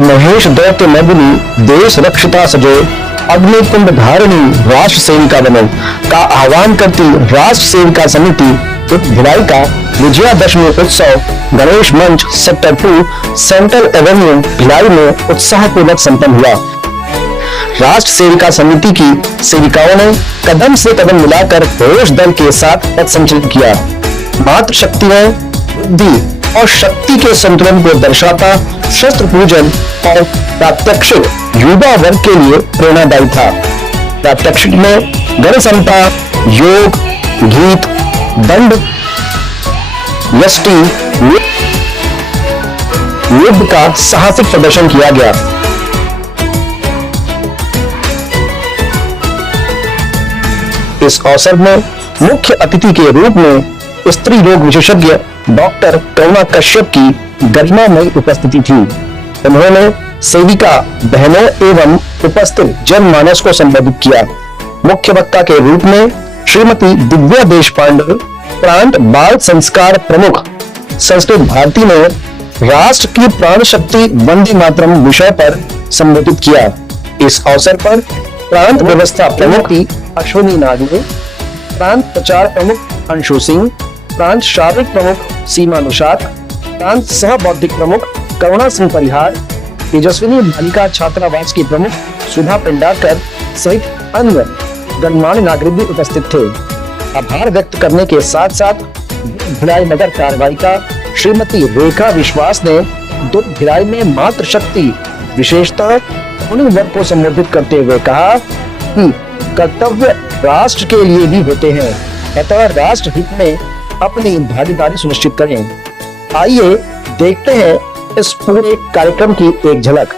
महेश दत्त नंदिनी देश रक्षिता सजो अग्निकुंड धारिणी राष्ट्र सेविका बनो का आह्वान करती राष्ट्र सेविका समिति भिलाई का विजयादशमी उत्सव गणेश मंच सेक्टर 2 सेंट्रल एवेन्यू भिलाई में उत्साहपूर्वक संपन्न हुआ। राष्ट्र सेविका समिति की सेविकाओं ने कदम से कदम मिलाकर घोष दल के साथ पथ संचलन किया। मातृशक्ति में बुद्धि और शक्ति के संतुलन को दर्शाता शस्त्र पूजन और प्रात्यक्षिक युवा वर्ग के लिए प्रेरणादायी था। प्रात्यक्षिक में गण समता, योग, गीत, दंड, यष्टि, युद्ध का साहसिक प्रदर्शन किया गया। इस अवसर में मुख्य अतिथि के रूप में स्त्री रोग विशेषज्ञ डॉक्टर करुणा कश्यप की गरिमामयी उपस्थिति थी। उन्होंने सेविका बहनों एवं उपस्थित जनमानस को संबोधित किया। मुख्य वक्ता के रूप में श्रीमती दिव्या देशपांडे, प्रांत बाल संस्कार प्रमुख, संस्कृत भारती ने राष्ट्र की प्राण शक्ति वंदे मातरम विषय पर संबोधित किया। इस अवसर पर प्रांत व्यवस्था प्रमुख अश्विनी नाग ने, प्रांत प्रचार प्रमुख अंशु सिंह, प्रांत शारीरिक प्रमुख सीमा अनुषाद, प्रांत सह बौद्धिक प्रमुख करुणा सिंह परिहार, तेजस्विनी बालिका छात्रावास की प्रमुख सुधा पेंडारकर सहित अन्य गणमान्य नागरिक भी उपस्थित थे। आभार व्यक्त करने के साथ साथ भिलाई नगर कार्यपालिका श्रीमती रेखा विश्वास ने दुर्ग भिलाई में मातृशक्ति विशेषता उन वर्ग को संबोधित करते हुए कहा कि कर्तव्य राष्ट्र के लिए भी होते हैं, अतः राष्ट्र हित में अपनी भागीदारी सुनिश्चित करें। आइए देखते हैं इस पूरे कार्यक्रम की एक झलक।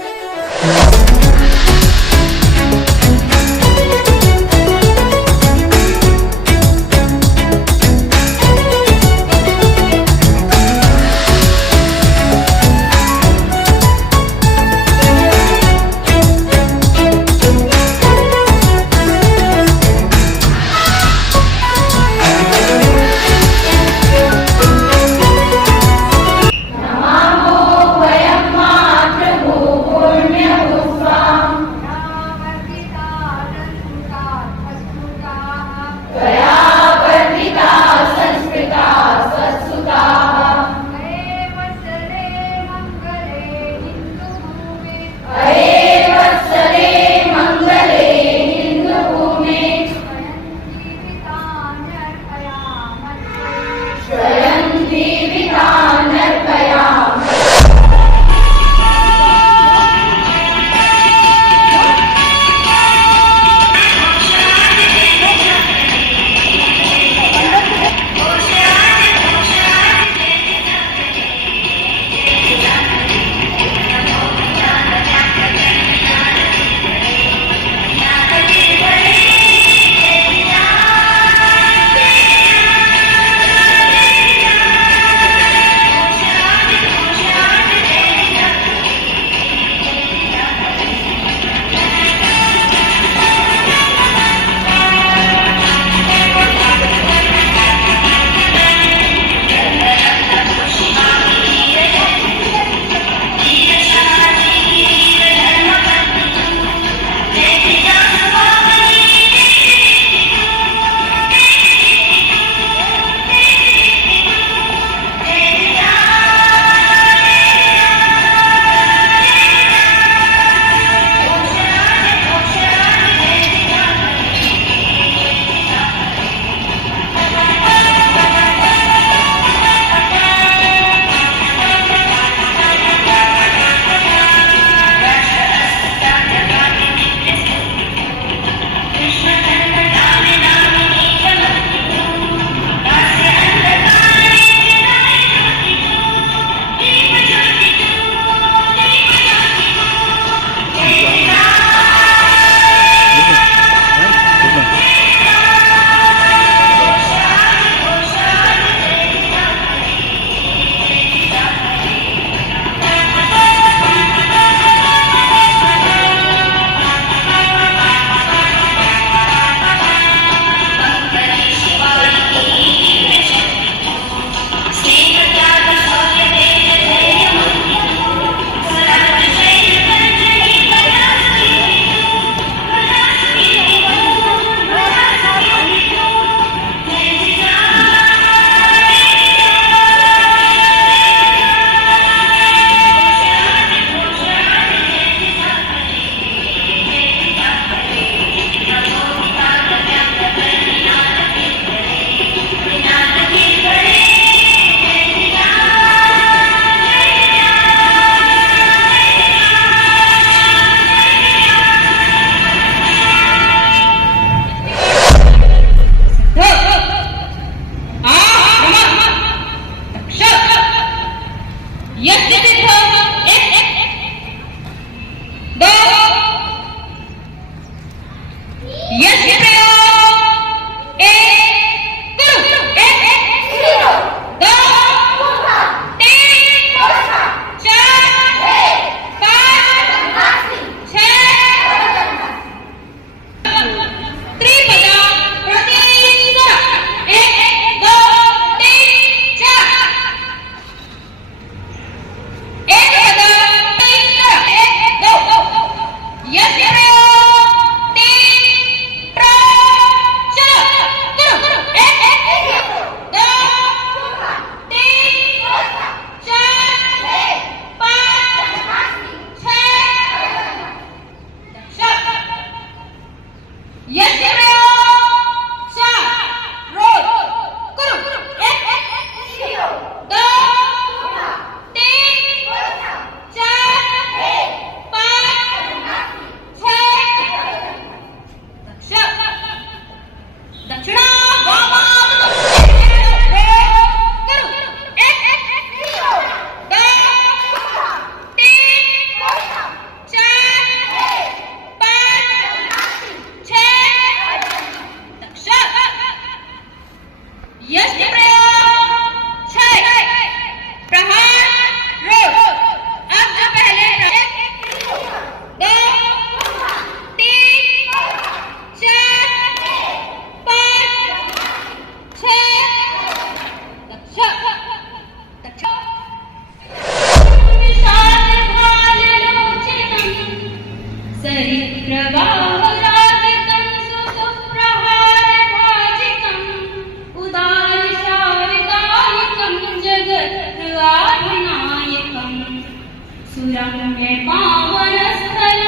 में पावन स्थल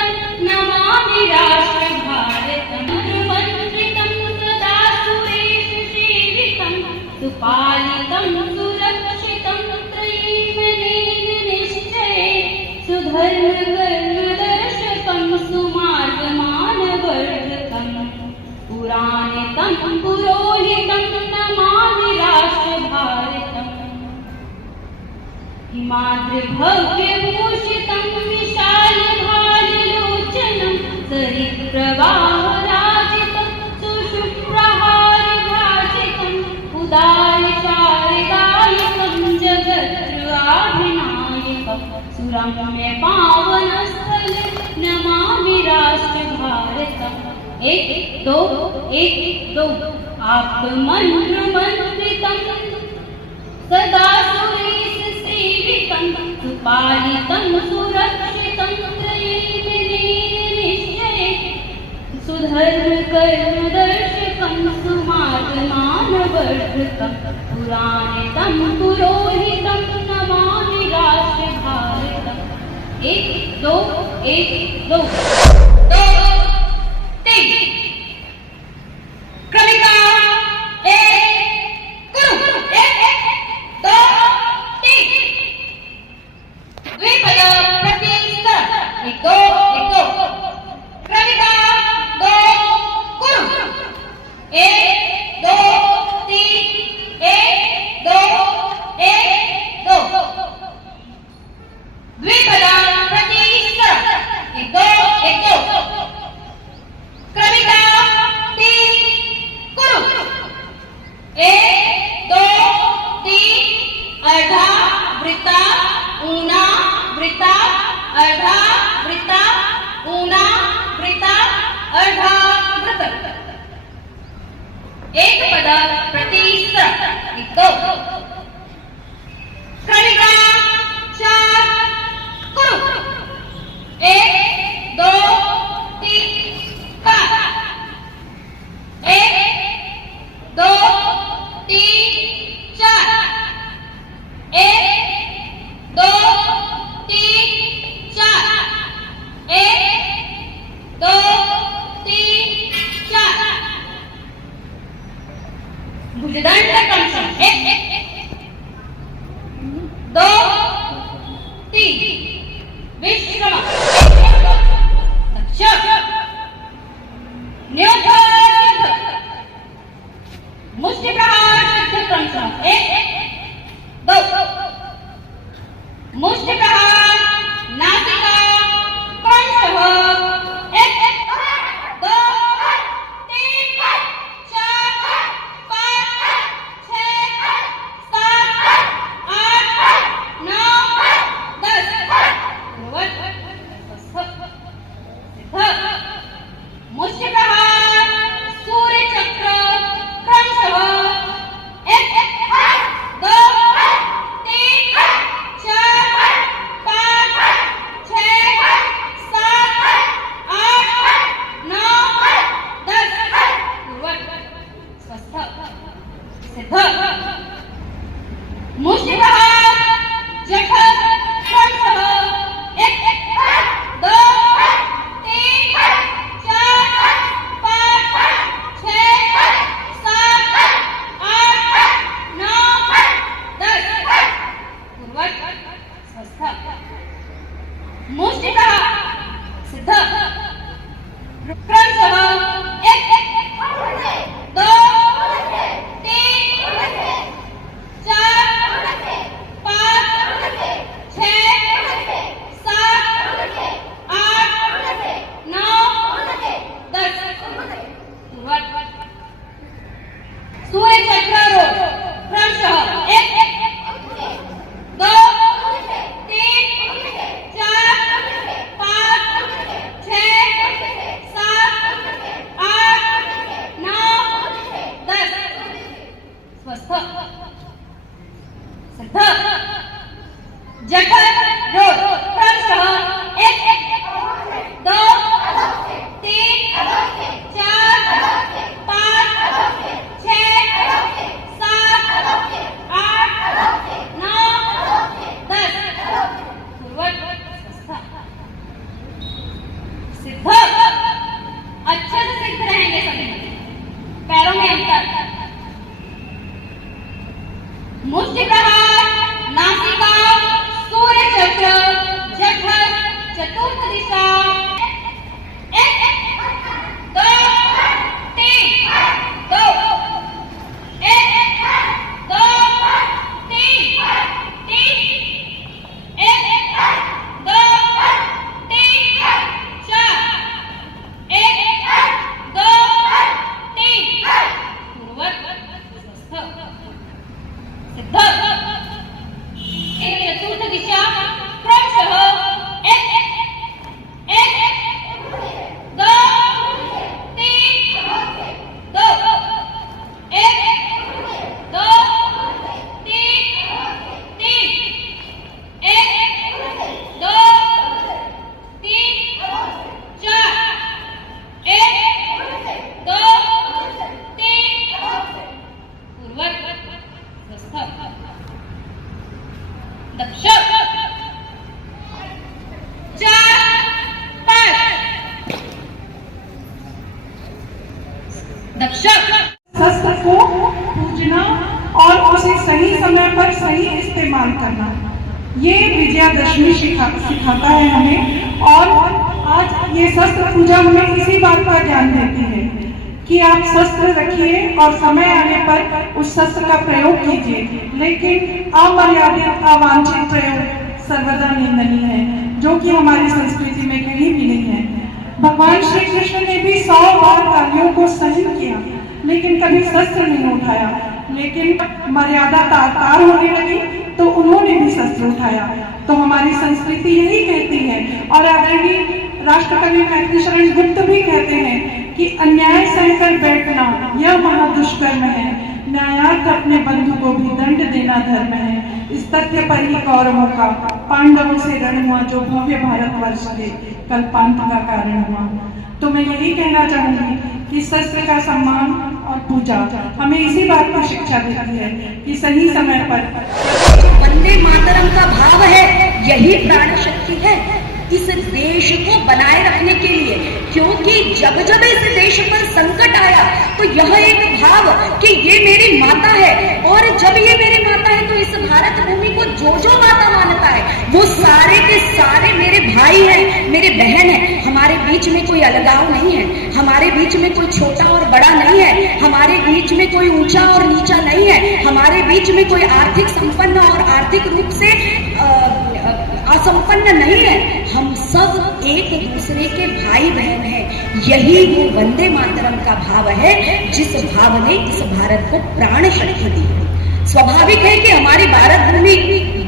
नमामि राष्ट्र भारतम मंत्रितं सदा सुरेश सेवितं सुपालितं सुरक्षितं त्रयीमनेन निश्चये सुधर्म कर्मदर्शकं सुमार्गमानवर्धकं पुराणितं पुरोहितं नमामि राष्ट्र भारतम् हिमाद्रिभव्यभूषितं विशालभाजलोचनं सरित्प्रवाहराजितं सुषुप्रहारभाजितम् उदारचारिदायकं जगद्राभिनायकं सुरम्य पावनस्थल नमामि राष्ट्र भारतम् एक दो आप मंत्र मंत्रितं सदा सुरेश सेवितं सुपालितं सुरक्षितं त्रयीमनेन निश्चये सुधर्म कर्मदर्शकं सुमार्गमानवर्धकं पुराणितं पुरोहितं नमामि राष्ट्र भारतम् एक दो तीन क्रमिका द्विपद प्रतिस्तर एक दो क्रमिका दो कुरु एक दो तीन एक दो द्विपद प्रतिस्तर एक दो क्रमिका तीन कुरु एक दो तीन अर्धा वृत्ता ऊना वृत्ता अर्धा वृत्ता ऊना वृत्ता अर्धा वृत्त एक पद प्रतिस्तर एक दो क्रमिका चार कुरु एक दो तीन पाँच एक दो तीन चार एक दो तीन चार एक दो तीन चार भुजदंड क्रमशः एक दो तीन विश्राम मुष्टि प्रहार सिद्ध क्रमशः एक दो मुष्टि प्रहार नासिका क्रमशः एक दो तीन चार पाँच छः सात आठ नौ 10 मुष्टि प्रहार सूर्य चक्र क्रमशः एक दो तीन चार पाँच छः सात आठ नौ 10 स्वस्थ सिद्ध मुष्टि प्रहार जठर क्रमशः एक दो तीन इस्तेमाल करना। ये विजयादशमी सिखाता है हमें। और आज ये शस्त्र पूजा हमें इसी बात का ज्ञान देती है कि आप शस्त्र रखिए और समय आने पर उस शस्त्र का प्रयोग कीजिए, लेकिन अमर्यादित अवांछित प्रयोग सर्वदा निंदनीय है, जो कि हमारी संस्कृति में कहीं भी नहीं है। भगवान श्री कृष्ण ने भी 100 बार तालियों को सहन किया, लेकिन कभी शस्त्र नहीं उठाया। लेकिन मर्यादा तार होने लगी तो उन्होंने भी शस्त्र उठाया। तो हमारी संस्कृति यही कहती है, और आदरणीय राष्ट्रकवि मैथिली शरण गुप्त भी कहते हैं कि अन्याय सहकर बैठना यह महादुष्कर्म है, न्यायार्थ अपने बंधु को भी दंड देना धर्म है। इस तथ्य पर ही कौरवों का पांडवों से रण हुआ, जो भव्य भारतवर्ष के कल्पांत का कारण हुआ। तो मैं यही कहना चाहूंगी कि शस्त्र का सम्मान और पूजा हमें इसी बात की शिक्षा देती है कि सही समय पर वंदे मातरम का भाव है, यही प्राण शक्ति है इस देश को बनाए रखने के लिए। क्योंकि जब जब इस देश पर संकट आया तो यह एक भाव कि ये मेरी माता है, और जब ये मेरी माता है तो इस भारत भूमि को जो जो माता मानता है वो सारे के सारे मेरे भाई हैं, मेरे बहन हैं। हमारे बीच में कोई अलगाव नहीं है, हमारे बीच में कोई छोटा और बड़ा नहीं है, हमारे बीच में कोई ऊंचा और नीचा नहीं है, हमारे बीच में कोई आर्थिक संपन्न और आर्थिक रूप से असंपन्न नहीं है। हम सब एक दूसरे के भाई बहन हैं। यही वो वंदे मातरम का भाव है जिस भाव ने इस भारत को प्राण शक्ति दी। स्वाभाविक है कि हमारी भारत भूमि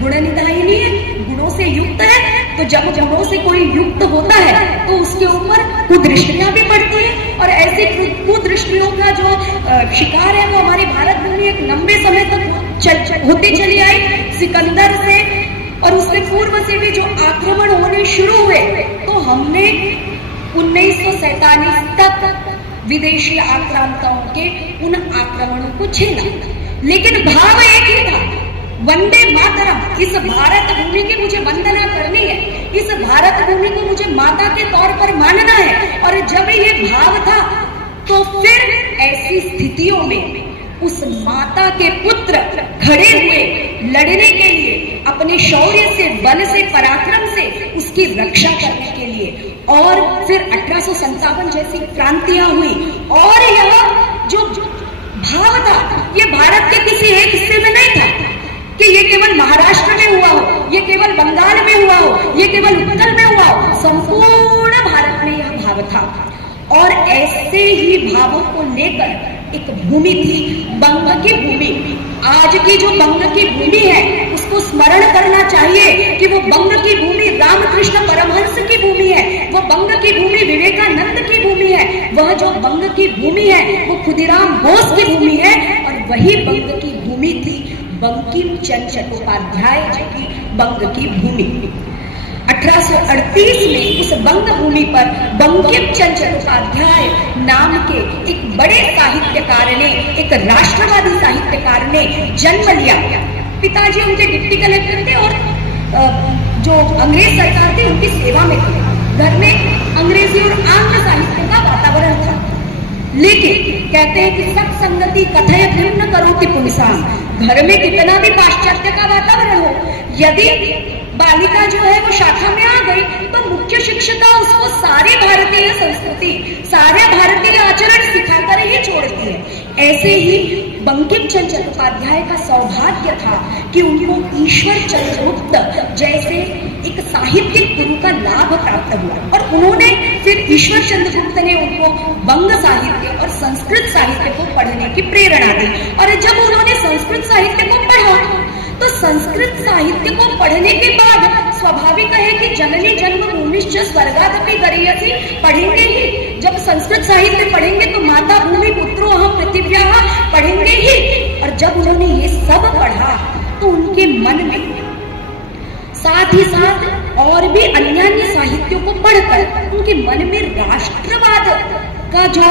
गुणनिधायिनी है, गुणों से युक्त है। तो जब गुणों से कोई युक्त होता है तो उसके ऊपर कुदृष्टियां भी पड़ती हैं, और ऐसी कुदृष्टियों का जो शिकार है वो हमारी भारत भूमि एक लंबे समय तक होती चली आई। सिकंदर से और उससे पूर्व से भी जो आक्रमण होने शुरू हुए, तो हमने 1947 तक विदेशी आक्रांताओं के उन आक्रमणों को झेला, लेकिन भाव एक ही था, वंदे मातरम। इस भारत भूमि की मुझे वंदना करनी है, इस भारत भूमि को मुझे माता के तौर पर मानना है। और जब ये भाव था तो फिर ऐसी स्थितियों में उस माता के पुत्र खड़े हुए लड़ने के लिए, अपने शौर्य से, बल से, पराक्रम से उसकी रक्षा करने के लिए। और फिर 1857 जैसी क्रांतियां हुई, और यह जो भाव था ये भारत के किसी एक हिस्से में नहीं था कि ये केवल महाराष्ट्र में हुआ हो, ये केवल बंगाल में हुआ हो, ये केवल उत्तर में हुआ हो, संपूर्ण भारत में यह भाव था। और ऐसे ही भावों को लेकर एक भूमि थी, बंग की भूमि। आज की जो बंग की भूमि है उसको स्मरण करना चाहिए कि वो बंग की भूमि रामकृष्ण परमहंस की भूमि है, वो बंग की भूमि विवेकानंद की भूमि है, वह जो बंग की भूमि है वो खुदीराम बोस की भूमि है। और वही बंग की भूमि थी बंकिम चंद्र चट्टोपाध्याय जी की बंग की भूमि। 1838 में उस बंग भूमि पर बंकिम चंद्र चट्टोपाध्याय नाम के एक बड़े साहित्यकार ने, एक राष्ट्रवादी साहित्यकार ने जन्म लिया। पिताजी उनके डिप्टी कलेक्टर थे और जो अंग्रेज सरकार थी उनकी सेवा में थे। घर में अंग्रेजी और आंग्ल साहित्य का वातावरण था, लेकिन कहते हैं कि सत्संगति कथय निम्न करोति पुंसाम। घर में कितना भी पाश्चात्य का वातावरण हो, यदि बालिका जो है वो शाखा में आ गई तो मुख्य शिक्षिका उसको सारी भारतीय संस्कृति, सारे भारतीय आचरण सिखाकर ही छोड़ती है। ऐसे ही बंकिम चंद्र चट्टोपाध्याय का सौभाग्य था कि उनको ईश्वर चंद्र गुप्त जैसे एक साहित्यिक गुरु का लाभ प्राप्त हुआ, और उन्होंने फिर ईश्वर चंद्र गुप्त ने उनको बंग साहित्य और संस्कृत साहित्य को पढ़ने की प्रेरणा दी। और जब उन्होंने संस्कृत साहित्य को पढ़ा तो संस्कृत साहित्य को पढ़ने के बाद स्वाभाविक है कि जननी जन्मभूमिश्च स्वर्गादपि गरीयसी पढ़ेंगे ही। जब संस्कृत साहित्य पढ़ेंगे तो माता भूमि पुत्रो अहम पृथिव्याः पढ़ेंगे ही। और जब उन्होंने ये सब पढ़ा तो उनके मन में साथ ही साथ और भी अन्य साहित्यों को पढ़कर उनके मन में राष्ट्रवाद का जो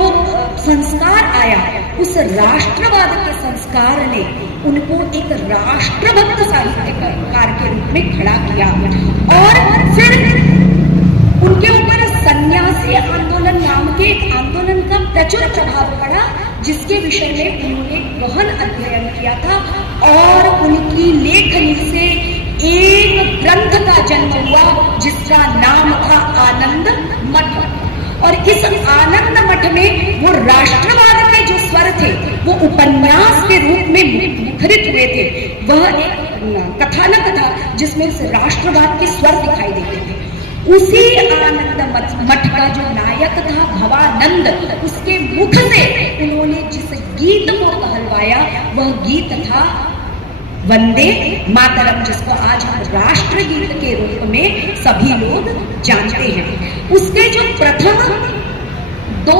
संस्कार आया, उस राष्ट्रवाद के संस्कार ने उनको एक राष्ट्रभक्त साहित्यकार के रूप में खड़ा किया। और फिर उनके ऊपर सन्यासी आंदोलन नाम के एक आंदोलन का प्रचुर प्रभाव पड़ा, जिसके विषय में उन्होंने गहन अध्ययन किया था और उनकी लेखनी से एक ग्रंथ का जन्म हुआ जिसका नाम था आनंद मठ। और इस आनंद मठ में वो राष्ट्रवाद के जो स्वर थे वो उपन्यास के रूप में मुखरित हुए थे। वह एक कथानक था जिसमें उस राष्ट्रवाद के स्वर दिखाई देते थे। उसी आनंद मठ का जो नायक था भवानंद, उसके मुख से उन्होंने जिस गीत को कहलवाया वह गीत था वंदे मातरम, जिसको आज हम राष्ट्र गीत के रूप में सभी लोग जानते हैं। उसके जो प्रथम दो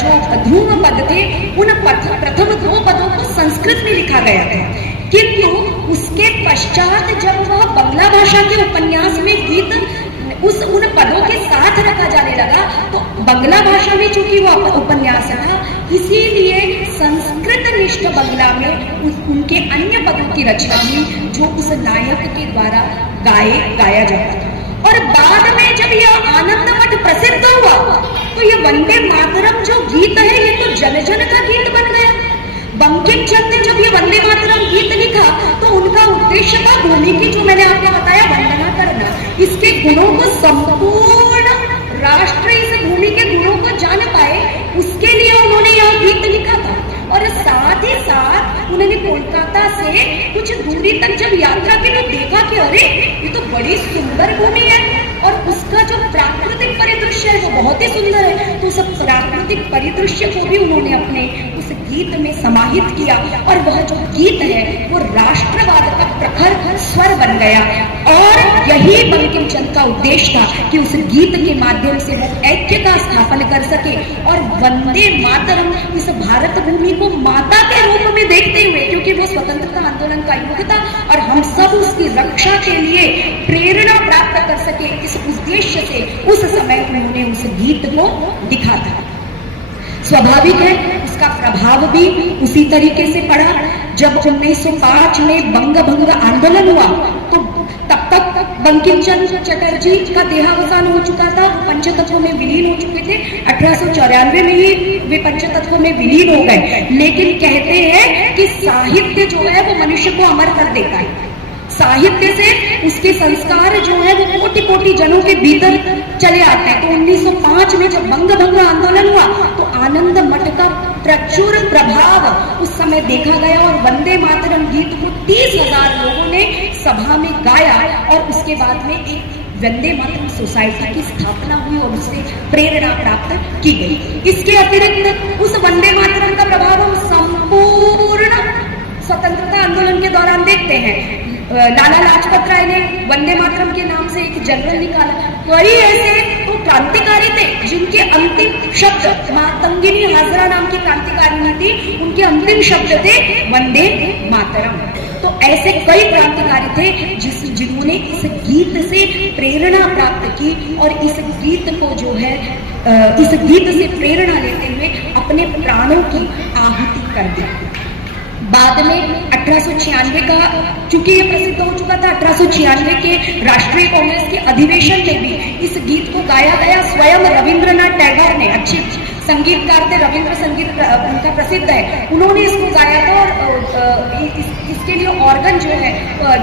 जो ध्रुव पद थे उन प्रथम दो पदों को संस्कृत में लिखा गया था, किंतु उसके पश्चात जब वह बांग्ला भाषा के उपन्यास में गीत उन पदों के साथ रखा जाने लगा तो बांग्ला भाषा में चूंकि वह उपन्यास था, इसीलिए संस्कृत निष्ठ बांग्ला में उनके अन्य पदों की रचना हुई जो उस नायक के द्वारा गाया जाता था। और बाद में जब यह आनंद मठ प्रसिद्ध हुआ तो ये वंदे मातरम जो गीत है ये तो जन जन का गीत बन गया। बंकिम चंद्र ने जब ये वंदे मातरम गीत लिखा तो उनका उद्देश्य था भूमि की, जो मैंने आपको बताया, वंदना करना। इसके गुणों को संपूर्ण राष्ट्र इस भूमि के गुणों को जान पाए, उसके लिए उन्होंने यह गीत लिखा था। और साथ ही साथ उन्होंने कोलकाता से कुछ दूरी तक जब यात्रा की तो देखा कि अरे ये तो बड़ी सुंदर भूमि है और उसका जो प्राकृतिक परिदृश्य है वो बहुत ही सुंदर है। तो उस प्राकृतिक परिदृश्य को भी उन्होंने अपने उस गीत में समाहित किया और वह जो गीत है वो राष्ट्रवाद का प्रखर स्वर बन गया। और यही बंकिम चंद्र का उद्देश्य था कि उस गीत के माध्यम से वो ऐक्य का स्थापन कर सके और वंदे मातरम इस भारत भूमि को माता के रूप में देखते हुए, क्योंकि वो स्वतंत्रता आंदोलन का युग था और हम सब उसकी रक्षा के लिए प्रेरणा प्राप्त कर सके, इस उद्देश्य से उस समय उन्होंने उस गीत को लिखा था। स्वाभाविक है उसका प्रभाव भी उसी तरीके से पड़ा। जब 1905 में बंग भंग आंदोलन हुआ तो तब तक बंकिम चंद्र चटर्जी का देहावसान हो चुका था, पंचतत्वों में विलीन हो चुके थे। 1894 में ही वे पंचतत्वों में विलीन हो गए। लेकिन कहते हैं कि साहित्य जो है वो मनुष्य को अमर कर देता है। साहित्य से उसके संस्कार जो है वो कोटि कोटि जनों के भीतर चले आते हैं। तो 1905 में जब बंग भंग आंदोलन हुआ तो आनंद मठ का प्रचुर प्रभाव उस समय देखा गया और वंदे मातरम गीत को 30,000 लोगों ने सभा में गाया और उसके बाद में एक वंदे मातरम सोसाइटी की स्थापना हुई और उससे प्रेरणा प्राप्त की गई। इसके अतिरिक्त उस वंदे मातरम का प्रभाव हम संपूर्ण स्वतंत्रता आंदोलन के दौरान देखते हैं। लाला लाजपत राय ने वंदे मातरम के नाम से एक जनरल निकाला। कई ऐसे तो क्रांतिकारी थे जिनके अंतिम शब्द, मातंगिनी हाजरा नाम की क्रांतिकारिणी थी, उनके अंतिम शब्द थे वंदे मातरम। तो ऐसे कई क्रांतिकारी थे जिन्होंने इस गीत से प्रेरणा प्राप्त की और इस गीत को जो है इस गीत से प्रेरणा लेते हुए अपने प्राणों की आहुति कर दी। बाद में 1896 का चूंकि ये प्रसिद्ध हो चुका था, 1896 के राष्ट्रीय कांग्रेस के अधिवेशन में भी इस गीत को गाया गया। स्वयं रविंद्रनाथ टैगोर ने, अच्छे संगीतकार थे, रविंद्र संगीत उनका प्रसिद्ध है, उन्होंने इसको गाया था। और इसके लिए ऑर्गन जो है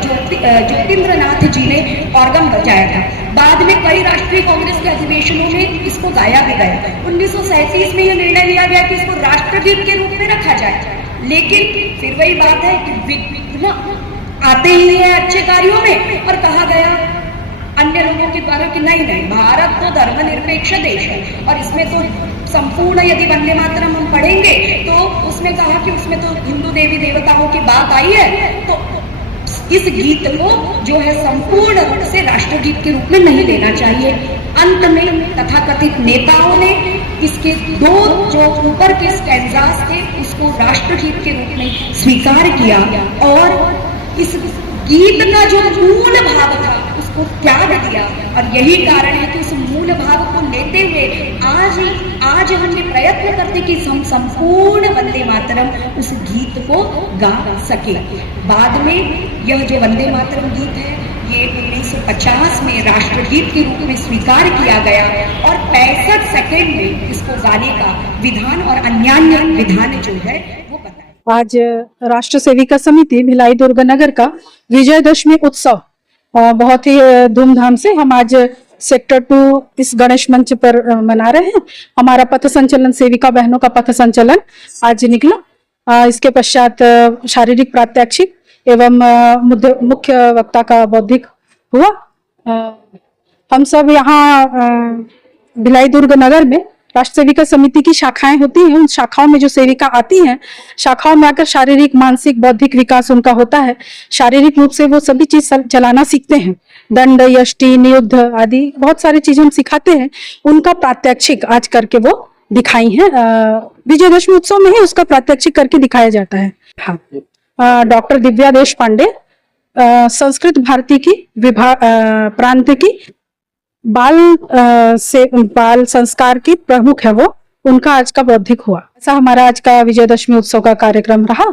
ज्योतिन्द्रनाथ जी ने ऑर्गन बजाया था। बाद में कई राष्ट्रीय कांग्रेस के अधिवेशनों में इसको गाया भी गया। 1937 में यह निर्णय लिया गया कि इसको राष्ट्रगीत के रूप में रखा जाए। लेकिन फिर वही बात है कि विघ्न आते ही है अच्छे कार्यों में और कहा गया अन्य लोगों के द्वारा कि नहीं, भारत तो धर्मनिरपेक्ष देश है और इसमें तो संपूर्ण यदि वंदे मातरम हम पढ़ेंगे तो उसमें कहा कि उसमें तो हिंदू देवी देवताओं की बात आई है, तो इस गीत को जो है संपूर्ण रूप से राष्ट्रगीत के रूप में नहीं लेना चाहिए। अंत में तथाकथित नेताओं ने इसके दो जो ऊपर के स्टैंजास थे उसको राष्ट्रगीत के रूप में स्वीकार किया और इस गीत का जो मूल भाव था उसको त्याग दिया। और यही कारण है कि उस मूल भाव को लेते हुए आज हम ये प्रयत्न करते कि हम संपूर्ण वंदे मातरम उस गीत को गा सके। बाद में यह जो वंदे मातरम गीत है ये 1950 में राष्ट्रगीत के रूप में स्वीकार किया गया और 65 सेकंड में इसको गाने का विधान और अन्यान्य विधान जो है वो बताया। आज राष्ट्र सेविका समिति भिलाई दुर्ग नगर का विजयदशमी उत्सव बहुत ही धूमधाम से हम आज सेक्टर 2 इस गणेश मंच पर मना रहे हैं। हमारा पथ संचलन, सेविका बहनों का पथ संचलन आज निकला। इसके पश्चात शारीरिक प्रात्यक्षिक एवं मुख्य वक्ता का बौद्धिक हुआ। हम सब यहाँ भिलाई दुर्ग नगर में राष्ट्र सेविका समिति की शाखाएं होती हैं। उन शाखाओं में जो सेविका आती हैं, शाखाओं में आकर शारीरिक, मानसिक, बौद्धिक विकास उनका होता है। शारीरिक रूप से वो सभी चीज चलाना सीखते हैं। दंड, यष्टि, नियुद्ध आदि बहुत सारी चीजें हम सिखाते हैं। उनका प्रात्यक्षिक आज करके वो दिखाई है। विजयदशमी उत्सव में ही उसका प्रात्यक्षिक करके दिखाया जाता है। हाँ, डॉक्टर दिव्या देशपांडे संस्कृत भारती की प्रांत की बाल संस्कार की प्रमुख है वो। उनका आज का बौद्धिक हुआ। ऐसा हमारा आज का विजयदशमी उत्सव का कार्यक्रम रहा।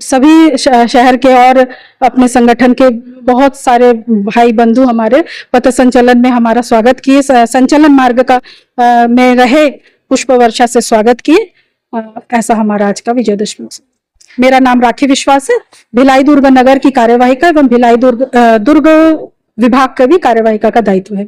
सभी शहर के और अपने संगठन के बहुत सारे भाई बंधु हमारे पथ संचलन में हमारा स्वागत किए। संचलन मार्ग का में रहे पुष्प वर्षा से स्वागत किए। ऐसा हमारा आज का विजयदशमी उत्सव। मेरा नाम राखी विश्वास है। भिलाई दुर्ग नगर की कार्यवाहिका एवं भिलाई दुर्ग विभाग का भी कार्यवाहिका का दायित्व है।